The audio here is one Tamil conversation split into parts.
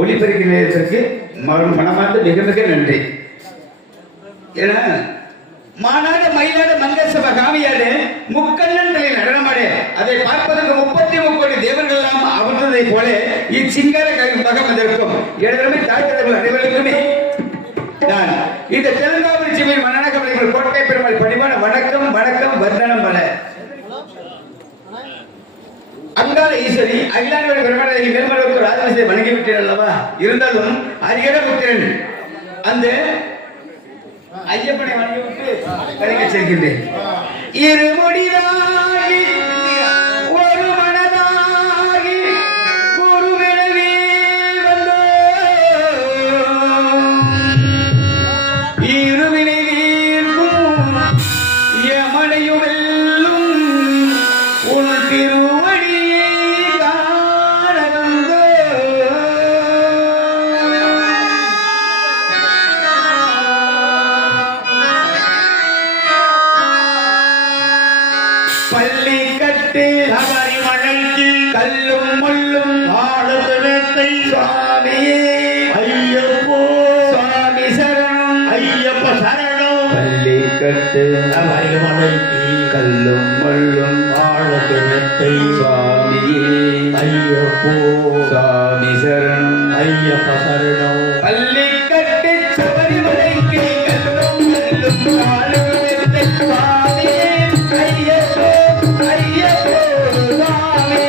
ஒளிபெருக்கிற்கு மனமார்ந்த மிக மிக நன்றி. ஏன்னா மாநாடு மயிலாடு மங்கசப காவியாடு முக்கண்ணன்களை நடனமாடு அதை பார்ப்பதற்கு 33 கோடி தேவர்கள் எல்லாம் அமர்ந்ததை போல இச்சிங்கார கவி மகம் வந்திருக்கும். எனதருமை தாய்த்தலைவர்கள் அனைவருக்குமே நான் இந்த தெலுங்காபுரி சிவின் மன்னனகமலைகள் கோட்டை பெருமாள் பணிவான வணக்கம் வணக்கம் வந்தனம் பல. அங்காள ஈஸ்வரி அகிலாண்டோட பெருமாள் மேல்மலருக்கு ராஜவிசை வணங்கிவிட்டேன் அல்லவா? இருந்தாலும் அரியட புத்திரன் அந்த ஐயப்பனை வணங்கிவிட்டு கலைக்க செல்கின்றேன். இருமுடிதாகி ஒரு மனதாகி குருவினவே வந்தோ இருவினை வீர்க்கும் யமனையும் வெல்லும் உன் திருவடியை காண வந்தோ. பள்ளி கட்டு சபரிமலைக்கு கல்லும் முள்ளும் ஆளுநத்தை சுவாமியே ஐயப்போ சுவாமி சரணம் ஐயப்ப சரணம். பள்ளி கட்டு சபரிமலைக்கு கல்லும் முள்ளும் ஆளுநத்தை சுவாமியே ஐயப்போ சுவாமி சரணம் ஐயப்ப சரணம். பள்ளி கட்டு சபரிமலைக்கு கல்லும் முள்ளும் ஆளுநத்தை சுவாமியே ஐயப்போ ஐயப்போ சுவாமி.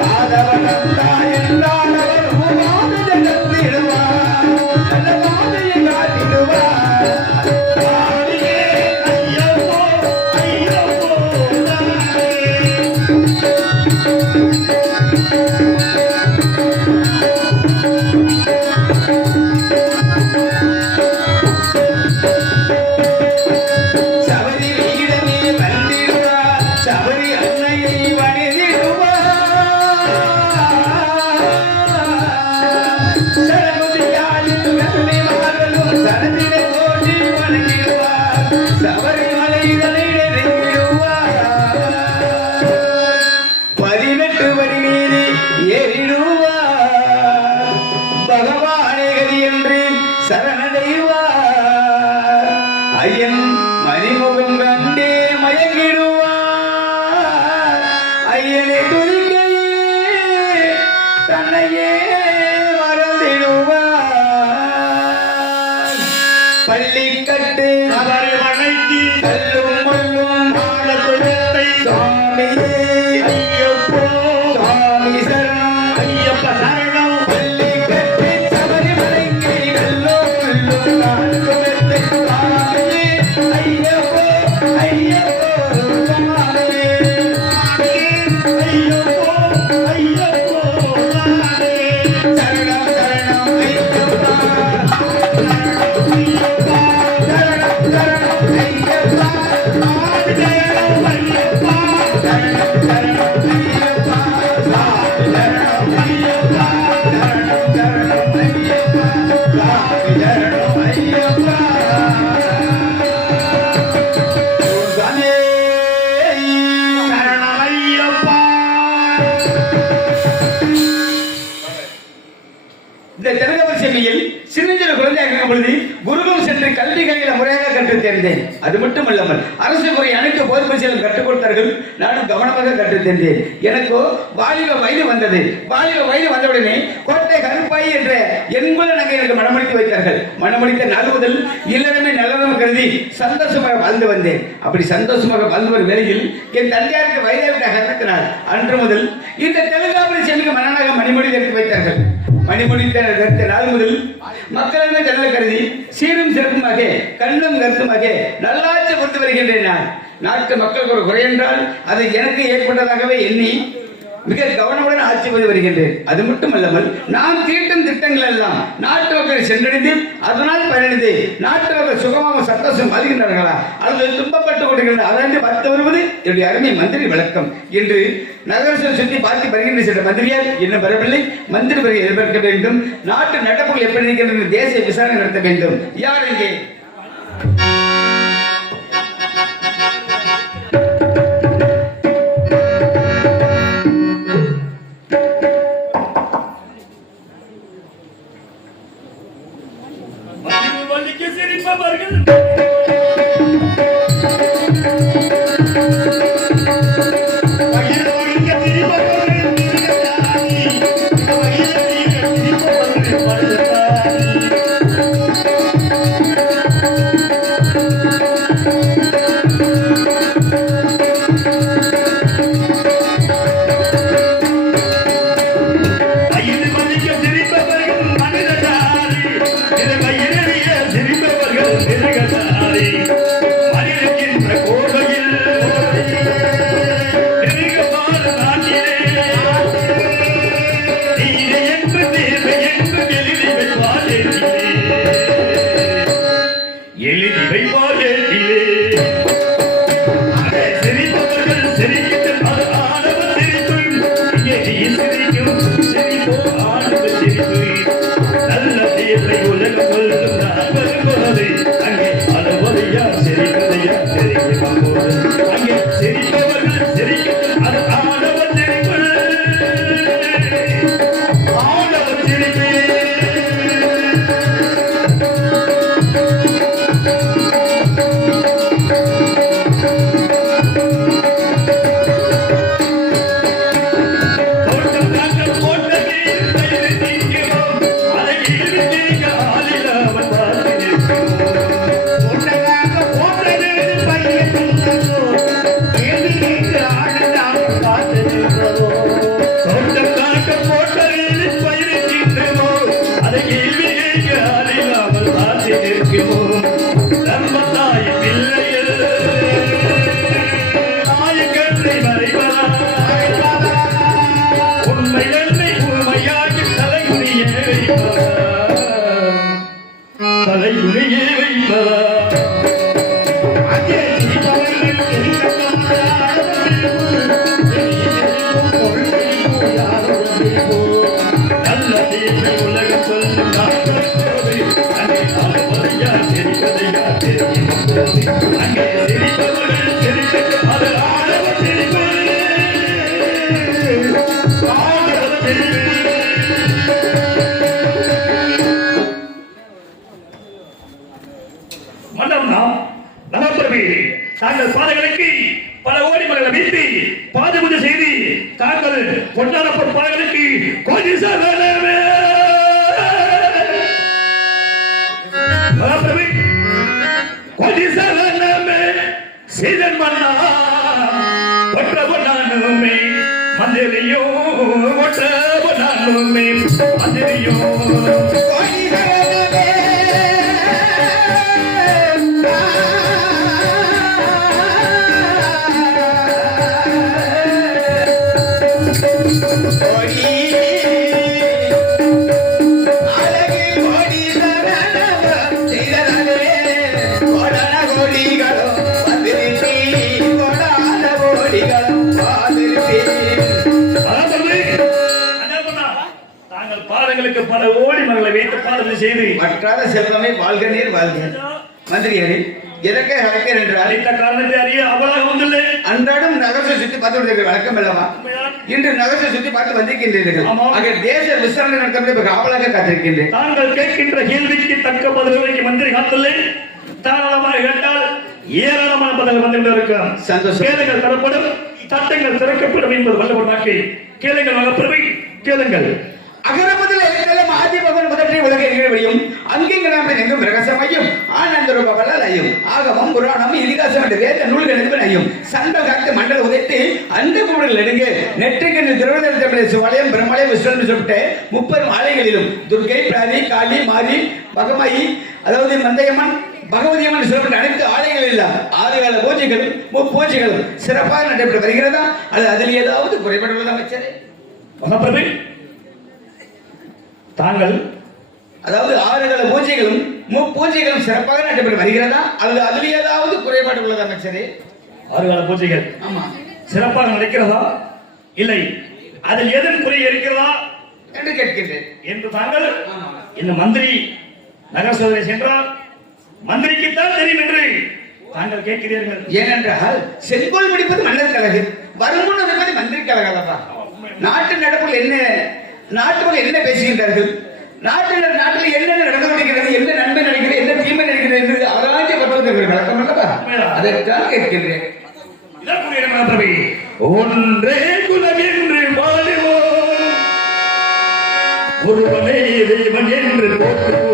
பாதவனம் தாயன் என்னையே மறந்திடுவார் பள்ளிக்கட்டு அவரை வணங்கி கல்லும் முள்ளும் ஆனகுலத்தை சுவாமியே ஐயப்போ சுவாமி சரணம் ஐயப்ப சரணம் பள்ளிக்கட்டு சபரிமலைக்கு கல்லும் முள்ளும் ஆனகுலத்தை சுவாமியே ஐயப்போ ஐயப்போ சுவாமியே ஐயப்போ ஐயப்போ சரணம் சரணம் ஐயப்பா சரணம் சரணம் ஐயப்பா சரணம் ஐயப்பா சரணம் சரணம் ஐயப்பா சரணம் ஐயப்பா சரணம் சரணம் ஐயப்பா சரணம் ஐயப்பா சுவாமியே சரணம் ஐயப்பா இந்த தெலுங்கவர் செம்மியில் சின்னஞ்சிறு குழந்தையாக இருக்கும் பொழுது குருகுலம் சென்று கல்வி கலைகளை முறையாக கற்றுத் தேர்ந்தேன். அது மட்டுமல்லாமல் அரசு முறை அனைத்து போர்ப்பயிற்சிகளும் கற்றுக் கொடுத்தார்கள். நானும் கவனமாக கற்றுத் தேர்ந்தேன். எனக்கோ வாலிப வயது வந்தது. வாலிப வயது வந்தவுடனே கோட்டை கருப்பாய் என்ற எண்குல நகை எனக்கு மனமளித்து வைத்தார்கள். மனமளித்த நாள் முதல் இல்லறமே நல்லறமே கருதி சந்தோஷமாக வாழ்ந்து வந்தேன். அப்படி சந்தோஷமாக வாழ்ந்து வரும் வேளையில் என் தந்தையாருக்கு வயதாவிட்ட காரணத்தினால் அன்று முதல் இந்த தெலுங்காபுரி செம்மிக்கு மன்னனாக மணிமொழி எடுத்து வைத்தார்கள். மணிமொழி தடுத்த நாள் முதல் மக்களிடம் ஜனல கருதி சீரும் சிறப்புமாக கண்ணும் கருத்துமாக நல்லாட்சி கொடுத்து வருகின்றேன். நான் நாட்டு மக்களுக்கு ஒரு குறை என்றால் அது எனக்கு ஏற்பட்டதாகவே எண்ணி மிக கவனமுடன் ஆட்சி செய்து வருகின்றேன். அது மட்டுமல்லாமல் நான் தீட்டும் திட்டங்கள் எல்லாம் நாட்டு மக்களை சென்றடைந்து அதனால் பயனடைந்து நாட்டு மக்கள் சுகமாக சந்தோஷம் வாழ்கின்றார்களா அல்லது துன்பப்பட்டு கொண்டிருக்கிறார்கள் அதாவது பார்த்து வருவது என்னுடைய அருமை மந்திரி விளக்கம் என்று நகரசபை சுற்றி பார்த்து வருகின்ற சென்ற மந்திரியார் இன்னும் வரவில்லை. மந்திரி வருகை எதிர்பார்க்க வேண்டும். நாட்டு நடப்புகள் எப்படி இருக்கின்றன தேசிய விசாரணை நடத்த வேண்டும். யார் இங்கே மதிக்கு சிரிப்பவர்கள் தாங்கள் பாதைகளுக்கு பல ஓடி மகளை வீசி பாதுபூஜை செய்து தாங்கள் கொண்டாட பொறுப்பாளர்களுக்கு கோடி சகலமே கோடி சகலமே சீதன் மன்னா ஒற்ற பொன்னானுமே மந்திரியோ ஒற்ற பொன்னானுமே மந்திரியோ பல ஓடி மகளை வைத்து பாடல் செய்து மற்றாத செல்வமே வாழ்க நீர் வாழ்க மந்திரியாரே எதற்காக அழைக்கிறேன் என்று அழைத்த காரணத்தை அறிய அவளாக வந்துள்ளே அன்றாடம் நகரத்தை சுத்தி பார்த்து விடுவீர்கள் வழக்கம் அல்லவா இன்று நகரத்தை சுத்தி பார்த்து வந்திருக்கின்றீர்கள் ஆக தேச விசாரணை நடத்த ஆவலாக காத்திருக்கின்றேன் தாங்கள் கேட்கின்ற கேள்விக்கு தக்க பதில்களுக்கு மந்திரி காத்துள்ளே தாராளமாக கேட்டால் ஏராளமான பதில் வந்து இருக்கும் சந்தோஷம் கேளுங்கள் தரப்படும் சட்டங்கள் திறக்கப்படும் என்பது வல்லவர் வாக்கை கேளுங்கள் வகப்பிரவை கேளுங்கள் அகரமதில் எழுத்தெல்லாம் ஆதி பகவன் முதற்றை உலக நிகழ்வையும் அங்கெங்கெல்லாம் எங்கும் ரகசியமையும் ஆனந்த ரூபவலையும் ஆகமம் புராணம் இதிகாசம் என்ற வேத நூல்கள் என்பனையும் சண்ட காத்து மண்டல உதைத்து அந்த கூடல் நெடுங்க நெற்றிக்கண்ணு திருவண்ணாமலை சிவாலயம் பிரம்மலய விஸ்வன் சொல்லிட்டு 30 ஆலயங்களிலும் துர்கை பிராணி காளி மாரி பகமாயி அதாவது மந்தையம்மன் பகவதியம்மன் சொல்லப்பட்ட அனைத்து ஆலயங்களில் ஆதிகால பூஜைகளும் பூஜைகளும் சிறப்பாக நடைபெற்று வருகிறதா அல்லது அதில் ஏதாவது குறைபாடுள்ளதா அமைச்சரே மகாபிரபு தாங்கள் அதாவது ஆறுகால பூஜைகளும் பூஜைகளும் சிறப்பாக நடைபெற்று வருகிறதா அல்லது அதில் ஏதாவது குறைபாடு உள்ளதா அமைச்சரே ஆறுகால பூஜைகள் ஆமா சிறப்பாக நடக்கிறதா இல்லை அதில் ஏதும் குறை இருக்கிறதா என்று கேட்கின்றேன் என்று தாங்கள் இந்த மந்திரி நகர சோதனை சென்றார் மந்திரிக்குத்தான் தெரியும் என்று தாங்கள் கேட்கிறீர்கள் ஏனென்றால் செங்கோல் முடிப்பது மன்னர் கழகு வருமுன் இருப்பது மந்திரி கழகம் அல்லவா நாட்டு நடப்பில் என்ன நாட்டுக்குள் என்ன பேசுகின்றார்கள் நாட்டில் என்னென்ன நடந்து கொண்டிருக்கிறது என்ன நன்மை நடக்கிறது என்ன தீமை நடக்கிறது என்று ஆராய்ச்சி பற்றுவது விளக்கம் அல்லவா அதற்காக கேட்கின்றேன் ஒன்றே குலம் என்று வாழுவோம் ஒருவனே தெய்வன் என்று போற்றுவோம்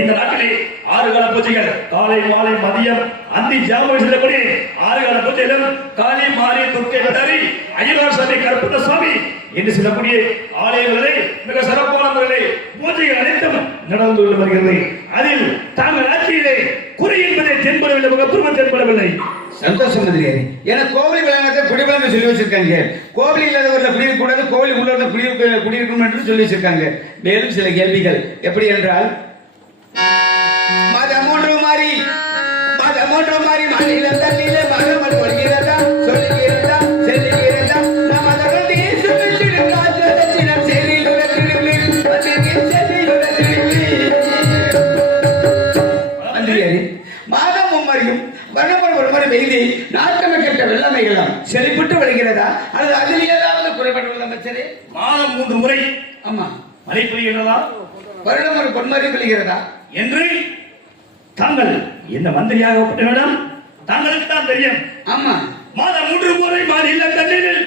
இந்த நாட்டிலே ஆறுகால பூஜைகள் காலை மாலை மதியம் அந்தி ஜாமம் செல்லக்கூடிய ஆறுகால பூஜைகளும் காலை மாலை துர்க்கை பட்டாரி அய்யனார் சாமி கற்பூர சுவாமி என்று சொல்லக்கூடிய ஆலயங்களிலே மிக சிறப்பான முறையிலே பூஜைகள் அனைத்தும் நடந்து கொண்டு வருகிறது அதில் தாங்கள் ஆட்சியிலே குறை என்பதை தென்படவில்லை முகப்பூர்வம் தென்படவில்லை சந்தோஷம் மந்திரியாரி ஏன்னா கோவில் விளையாட்டை குடிவளம் சொல்லி வச்சிருக்காங்க கோவில் இல்லாதவர்கள் குடியிருக்க கூடாது கோவில் உள்ளவர்கள் குடியிருக்கணும் என்று சொல்லி வச்சிருக்காங்க மேலும் சில கேள்விகள் எப்படி என்றால் மதமொன்று மாறி மாநில தண்ணில மகமல் கொள்கிறதா சொல்லுகிறதா செல்லுகிறதா நமதவன் தேசம் வச்சிருக்கா ஜோதிடம் செல்லில் மந்திரியாரி மாதம் மும்மறியும் வருடம் ஒரு முறை வெய்தி நாட்டமை கெட்ட வெள்ளமைகளாம் செழிப்பிட்டு வருகிறதா அல்லது அதில் ஏதாவது குறைபாடு அமைச்சரே மாதம் 3 முறை ஆமா மழை பெய்கிறதா வருடம் ஒரு பொன்மறி பெய்கிறதா என்று தாங்கள் இந்த மந்திரியாக வேண்டாம் தாங்களுக்கு தான் தெரியும் ஆமா மாதம் 3 முறை மாநில தண்ணீரில்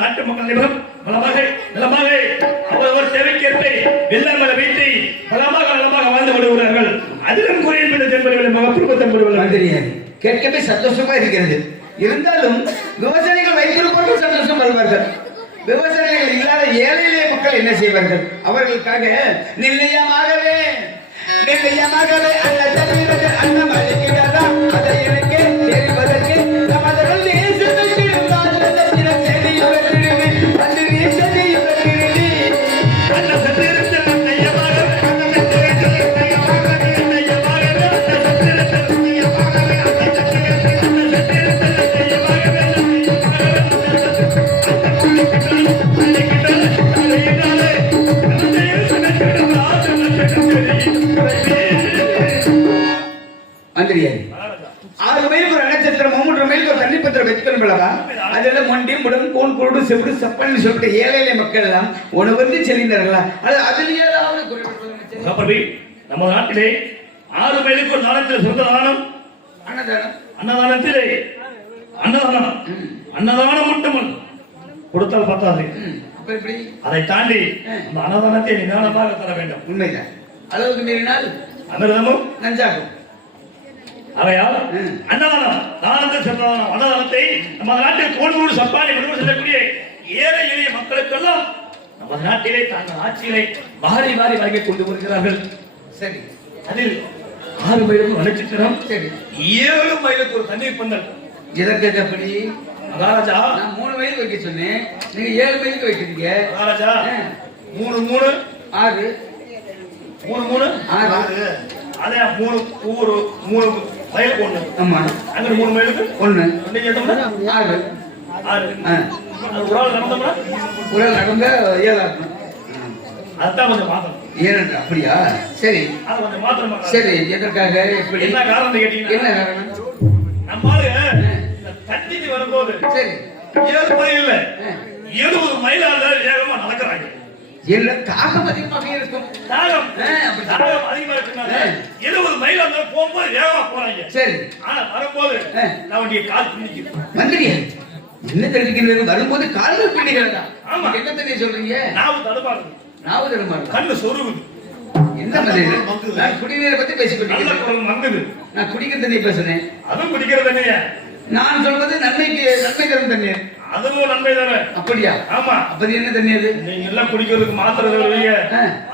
நாட்டு மக்கள் நிபுணம் நலமாக அவரவர் தேவைக்கேற்ப வெள்ளமல வைத்து நலமாக வாழ்ந்து வருகிறார்கள் அதிலும் குறை என்பது தென்படவில்லை மகப்பூர்வ தென்படவில்லை கேட்கவே சந்தோஷமா இருக்கிறது இருந்தாலும் விவசாயிகள் வைத்திருப்பவர்கள் சந்தோஷமா வாழ்வார்கள். விவசாயிகள் இல்லாத ஏழை எளிய மக்கள் என்ன செய்வார்கள்? அவர்களுக்காக நிர்ணயமாகவே அந்த தண்ணீர்கள் அன்னம் அளிக்கிறதா அதை எனக்கு தெரிவதற்கு நமது தேசத்தில் மந்திரியாரி 6 மைலுக்கு ஒரு நட்சத்திரம் 3 மைலுக்கு ஒரு தண்ணி பத்திரம் வைக்கணும் அல்லவா? அதெல்லாம் மொண்டி முடன் கூன் குருடு செவிடு செப்பன்னு சொல்லிட்டு ஏழை எளிய மக்கள் எல்லாம் உணவருந்து செல்கின்றார்களா? அது அதில் ஏதாவது குறிப்பிட்டு நம்ம நாட்டிலே 6 மைலுக்கு ஒரு நாளத்தில் சொந்த தானம் அன்னதானத்திலே அன்னதானம் மட்டும் கொடுத்தால் பத்தாது. அதை தாண்டி அந்த அன்னதானத்தை நிதானமாக தர வேண்டும். உண்மைதான். அளவுக்கு மீறினால் அமிர்தமும் நஞ்சாகும். அவையால் அன்னதானம் தானத்தில் சொந்ததானம் அன்னதானத்தை நம்ம நாட்டில் கோடு சப்பானி விடுதலை செல்லக்கூடிய ஏழை எளிய மக்களுக்கெல்லாம் நம்ம நாட்டிலே தாங்கள் ஆட்சிகளை வாரி வாரி வழங்கி கொண்டு வருகிறார்கள். சரி, அதில் 6 மைலுக்கு ஒரு நட்சத்திரம், சரி 7 மைலுக்கு ஒரு தண்ணீர் பந்தல். இதற்கு எப்படி மகாராஜா? நான் 3 மைலுக்கு வைக்க சொன்னேன், நீங்க 7 மைலுக்கு வைக்கிறீங்க. மகாராஜா 3 3 6 3 3 6 அதே 3 மைலுக்கு 1. ஆமா, அங்க 3 மைலுக்கு 1 நீங்க எத்தனை 6 ஒரு ஆள் நடந்தோம்னா ஒரு நடந்த 7 ஆகும். அதான் கொஞ்சம் மாத்தணும். ஏனென்றா? அப்படியா? சரி, அது கொஞ்சம் மாத்தணும். சரி, எதற்காக? எப்படி? என்ன காரணம் கேட்டீங்கன்னா, என்ன காரணம்? நம்மால தட்டிக்கு வரும்போது சரி 7 மைல் இல்ல 70 மைலால வேகமா நடக்கிறாங்க. இல்ல, தாகம் அதிகமாக இருக்கும். தாகம் அதிகமா இருக்கனால 70 மைலால போகும்போது வேகமா போறாங்க. சரி, ஆனா வரும்போது நான் வண்டியை கால் பிடிக்குது. மந்திரியா என்ன தெரிவிக்கிறது? வரும்போது கால்கள் பிடிக்கிறதா? ஆமா. என்ன தண்ணி சொல்றீங்க? நாவு தடுமாறுது, நாவு தடுமாறுது, கண்ணு சொருகுது. என்ன மந்திரி? நான் குடிநீரை பத்தி பேசிக்கிட்டு மங்குது. நான் குடிக்கிற தண்ணி பேசுறேன். அதுவும் குடிக்கிற தண்ணியா? நான் சொல்வது நன்மை தரும் தண்ணீர். அதுவும் நன்மை தானே. அப்படியா? ஆமா. அப்ப இது என்ன தண்ணி? அது நீங்க எல்லாம் குடிக்கிறதுக்கு மாத்திரை தருவீங்க,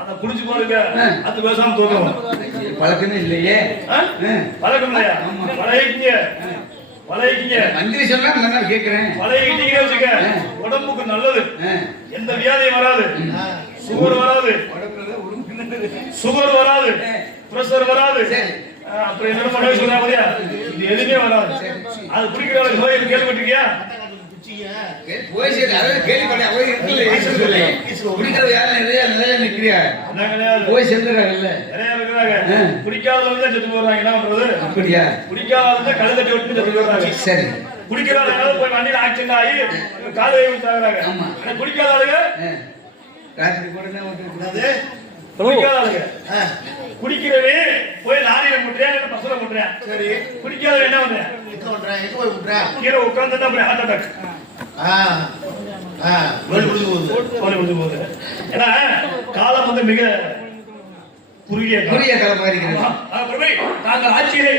அத குடிச்சு பாருங்க. அது பேசாம தோணும். பழக்கமே இல்லையே. பழக்கம் இல்லையா? பழகிங்க. மந்திரி சொன்னா நான் கேட்கிறேன். பழகிட்டீங்க வச்சுக்க, உடம்புக்கு நல்லது. எந்த வியாதியும் வராது. சுகர் வராது, பிரஷர் வராது. அப்புறம் என்ன பண்ண சொல்றாங்க, இது எதுவுமே வராது. அது குடிக்கிற நோய் கேள்விப்பட்டிருக்கியா? போய் சேர்ந்துறாங்கல்ல, குடிக்காதவங்க செத்து போறாங்க. என்ன பண்றது? அப்படியா? குடிக்காதவங்க கழுத தட்டி விட்டு செத்து போறாங்க. சரி, குடிக்கிறாங்க போய் வண்டியில ஆக்சிடென்ட் ஆகி காலை விட்டாங்க. குடிக்காதவங்க ராத்திரி கூட என்ன வந்து குடிக்காதவங்க குடிக்கிறவே போய் லாரியில முட்டுறேன், பஸ்ல முட்டுறேன். சரி, குடிக்காத என்ன பண்றேன்? கீழே உட்கார்ந்து அப்படி ஹார்ட் அட்டாக். ஏன்னா காலம் வந்து மிக குறுகிய காலமாக இருக்கிறது. தாங்கள் ஆட்சியிலே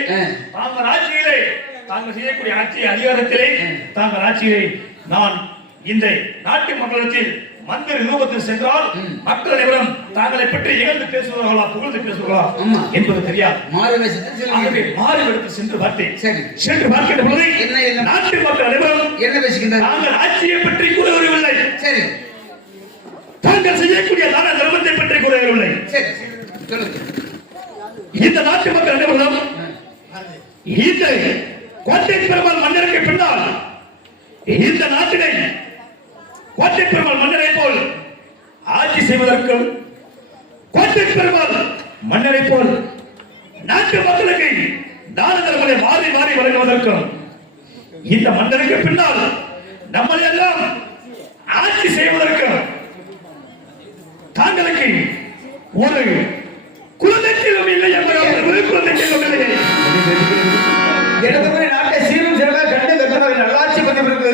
தாங்கள் செய்யக்கூடிய ஆட்சி அதிகாரத்திலே தாங்கள் ஆட்சியிலே நான் இந்த நாட்டு மக்களிடத்தில் மந்திர ரூபத்தில் சென்றால் மக்கள் அனைவரும் தாங்களை பற்றி இகழ்ந்து பேசுவார்களா புகழ்ந்து பேசுவார்களா என்பது தெரியாது. மாறுவேடத்தில் சென்று பார்த்தேன். சென்று பார்க்கின்ற பொழுது நாட்டு மக்கள் அனைவரும் என்ன பேசுகின்றனர்? தாங்கள் ஆட்சியை பற்றி கூற வரவில்லை. சரி, தாங்கள் செய்யக்கூடிய தான தர்மத்தை பற்றி கூற வரவில்லை. சரி, சொல்லுங்க. இந்த நாட்டு மக்கள் அனைவரும் இந்த கோட்டை பெருமாள் மன்னருக்கு பின்னால் இந்த நாட்டினை கோட்டை பெருமாள் மன்னரை போல் ஆட்சி செய்வதற்கும் கோட்டை பெருமாள் மன்னரை போல் நாட்டு மக்களுக்கு தான தர்மங்களை மாறி மாறி வழங்குவதற்கும் இந்த மன்னருக்கு பின்னால் நம்மளை எல்லாம் ஆட்சி செய்வதற்கும் தாங்களுக்கு ஒரு குழந்தை செல்வம் இல்லை என்பதை குழந்தை செல்வம் இல்லை. எனக்கு நாட்டை சீரும் சிறப்பாக கண்டு கட்டமாக நல்லாட்சி பதிவிற்கு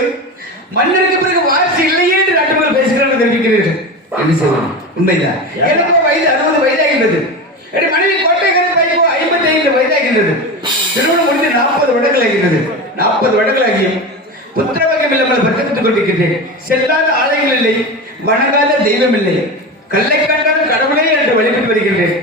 மன்னருக்கு பிறகு வாட்சி இல்லையே என்று நாட்டு மக்கள் பேசுகிறார்கள் தெரிவிக்கிறீர்கள். என்ன செய்வோம்? உண்மைதான். எனக்கு வயது 60 வயதாகின்றது. என் மனைவி கோட்டைக்கார பையோ 55 வயதாகின்றது. திருமணம் முடிந்து 40 வருடங்கள் ஆகின்றது. 40 வருடங்கள் ஆகியும் புத்திரவாக்கியம் இல்லாமல் பரிதவித்துக் கொண்டிருக்கிறேன். செல்லாத ஆலயங்கள் இல்லை, வணங்காத தெய்வம் இல்லை, கல்லை கண்டாலும் கடவுளே என்று வழிபட்டு வருகின்றேன்.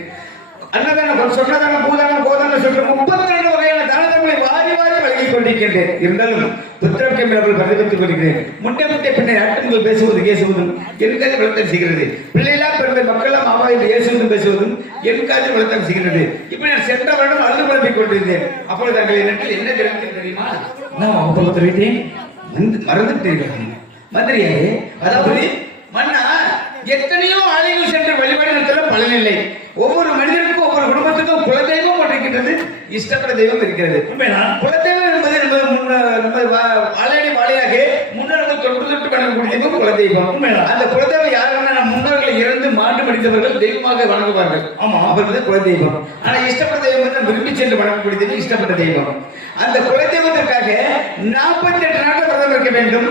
அன்னதானம், சொன்னதானம், பூதானம், கோதானம் சொல்ற 32 வகையான தானதங்களை வாரி வாரி வழங்கிக் கொண்டிருக்கின்றேன். இருந்தாலும் புத்திரக்கம் அவர்கள் பரிதவித்துக் கொண்டிருக்கிறேன். முட்டை முட்டை பின்னை நாட்டுங்கள் பேசுவது கேசுவதும் என் காதில் வளர்த்தம் செய்கிறது. பிள்ளைகளா பெருமை மக்களாம் ஆவா என்று ஏசுவதும் பேசுவதும் என் காதில் வளர்த்தம் செய்கிறது. இப்ப நான் சென்ற வருடம் அழுது குழம்பிக் கொண்டிருந்தேன். அப்பொழுது தங்கள் இடத்தில் என்ன தெரிவித்தேன் தெரியுமா? நான் தெரிவித்தேன், மறந்துட்டீர்கள் மந்திரியாரே. அதாவது மன்னா, எத்தனையோ ஆலயங்கள் சென்று வழிபாடு நடத்தல பலனில்லை. ஒவ்வொரு மனிதனுக்கும் ஒவ்வொரு குடும்பத்துக்கும் குலதெய்வம் இருக்கின்றது, இஷ்டப்பட தெய்வம் இருக்கிறது. குலதெய்வம் என்பது நம்ம ஆலயடி வாழையாக முன்னோர்கள் தொட்டு தொட்டு வணங்கக்கூடிய தெய்வம் குலதெய்வம். அந்த குலதெய்வம் யாருன்னா முன்னோர்களை இறந்து மாண்டு மடித்தவர்கள் தெய்வமாக வணங்குவார்கள். அவர்கள் குலதெய்வம். ஆனா இஷ்டப்பட்ட தெய்வம் வந்து விரும்பி சென்று வணங்கக்கூடிய தெய்வம் இஷ்டப்பட்ட தெய்வம். அந்த குலதெய்வத்திற்காக 48 நாட்கள் விரதம் இருக்க வேண்டும்.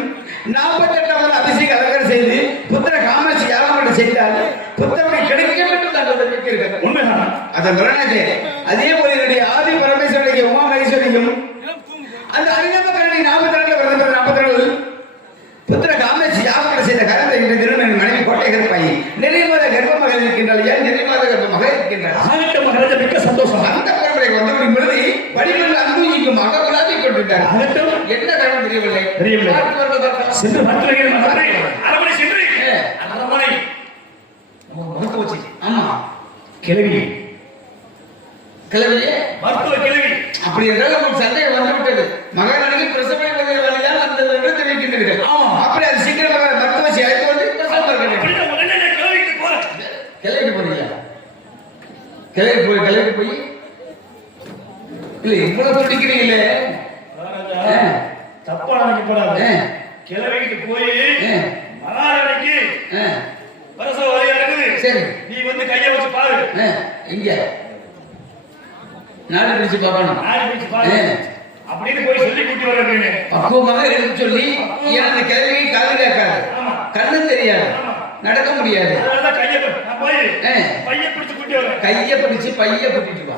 48வது அபிஷேக அலங்காரம் செய்து புத்திர காமாட்சி யாகம் செய்தால் புத்திரனை கிடைக்க வேண்டும் என்று உண்மைதான். அதன் பிறகு அதே போல என்னுடைய ஆதி பரமேஸ்வரனுடைய உமா மகேஸ்வரியும் அந்த அரிதம கரணி 42 விரதம் 42 புத்திர காமாட்சி யாகம் செய்த காலத்தை இன்று தினம் என் மனைவி கோட்டைகள் பாய் நிறைமாத கர்ப்பமாக இருக்கின்றாள். ஏன் நிறைமாத கர்ப்பமாக இருக்கின்றாள்? மிக்க சந்தோஷம். அந்த பரம்பரைக்கு வந்து பொழுது படிப்பில் அன்பு இங்கு மகளாக கொண்டிருந்தார். என்ன காரணம் தெரியவில்லை. சென்று அரமனை சென்று அரமனை மருத்துவ வச்சு. ஆமா, கிளவி கிளவியே மருத்துவ கிளவி. அப்படி என்றால் உங்களுக்கு சந்தேகம் வந்துவிட்டது. மகாராணிக்கு பிரசவ வழிதான் வந்தது என்று தெரிவிக்கின்றீர்கள். ஆமா, அப்படி அது சீக்கிரமாக மருத்துவ அழைத்து வந்து கிளவிக்கு போறீங்களா? கிளவிக்கு போய் இல்ல இவ்வளவு துடிக்கிறீங்களே, தப்பா நினைக்கப்படாது. கிளவிக்கு போய் மகாராணிக்கு பிரசவ வழியா இருக்குது. சரி, நீ வந்து கையை வச்சு பாரு. எங்க நாடு பிடிச்சு பார்க்கணும். அப்படின்னு போய் சொல்லி கூட்டி வர பக்குவமாக எடுத்து சொல்லி, ஏன்னா அந்த கிளவி காது கேட்காது, கண்ணு தெரியாது, நடக்க முடியாது. கையை பிடிச்சு கூட்டி வர. கையை பிடிச்சு பைய கூட்டிட்டு வா.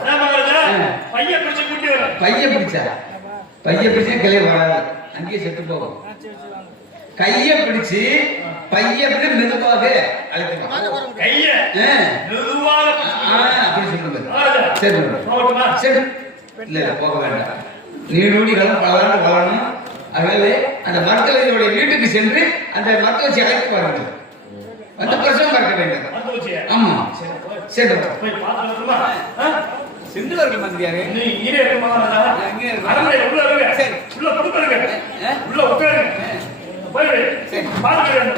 பைய பிடிச்சு கூட்டி வர. பைய பிடிச்சா கிளவி வராது, அங்கேயே செத்து போகும். கைய பிடிச்சு பைய பிடி மெதுவாக அழைக்கணும். கைய மெதுவாக அப்படி சொல்லுங்க. சரி, இல்ல போக வேண்டாம். நீடூடி காலம் பலரும் வளரணும். ஆகவே அந்த மருத்துவருடைய வீட்டுக்கு சென்று அந்த மருத்துவச்சி அழைத்து பாருங்கள். வந்து பிரசவம் பார்க்க வேண்டும். ஆமா, சரி சென்றுவார்கள் மந்திரியாரே. நீ இங்கே இருக்க அரண்மனை உள்ள இருங்க. சரி, உள்ள கொடுத்துருங்க. உள்ள உட்காருங்க. போய் சரி பாத்துக்கிறேன்.